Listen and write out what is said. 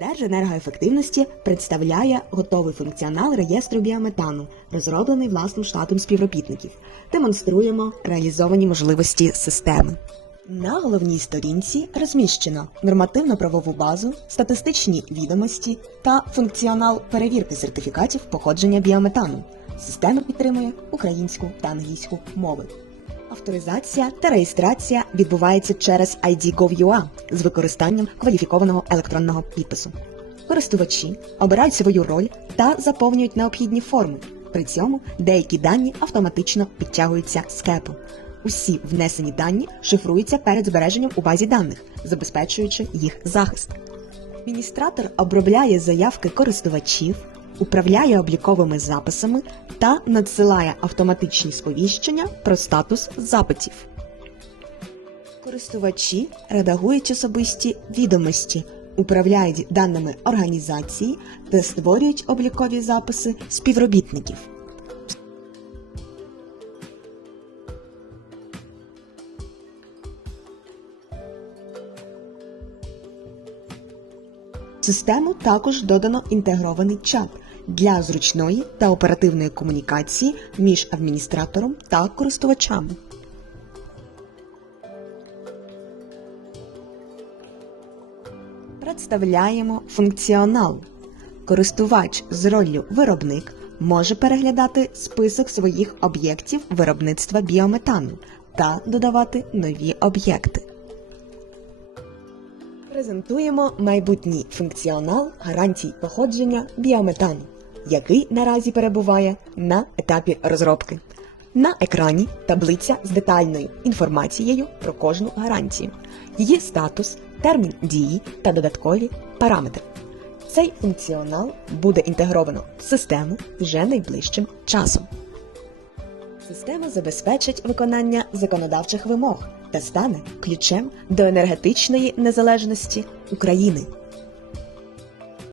Держенергоефективності представляє готовий функціонал реєстру біометану, розроблений власним штатом співробітників. Демонструємо реалізовані можливості системи. На головній сторінці розміщено нормативно-правову базу, статистичні відомості та функціонал перевірки сертифікатів походження біометану. Система підтримує українську та англійську мови. Авторизація та реєстрація відбувається через ID.gov.ua з використанням кваліфікованого електронного підпису. Користувачі обирають свою роль та заповнюють необхідні форми. При цьому деякі дані автоматично підтягуються з кепу. Усі внесені дані шифруються перед збереженням у базі даних, забезпечуючи їх захист. Адміністратор обробляє заявки користувачів, управляє обліковими записами та надсилає автоматичні сповіщення про статус запитів. Користувачі редагують особисті відомості, управляють даними організації та створюють облікові записи співробітників. Систему також додано інтегрований чат для зручної та оперативної комунікації між адміністратором та користувачами. Представляємо функціонал. Користувач з роллю виробник може переглядати список своїх об'єктів виробництва біометану та додавати нові об'єкти. Презентуємо майбутній функціонал гарантій походження біометану, який наразі перебуває на етапі розробки. На екрані таблиця з детальною інформацією про кожну гарантію, її статус, термін дії та додаткові параметри. Цей функціонал буде інтегровано в систему вже найближчим часом. Система забезпечить виконання законодавчих вимог та стане ключем до енергетичної незалежності України.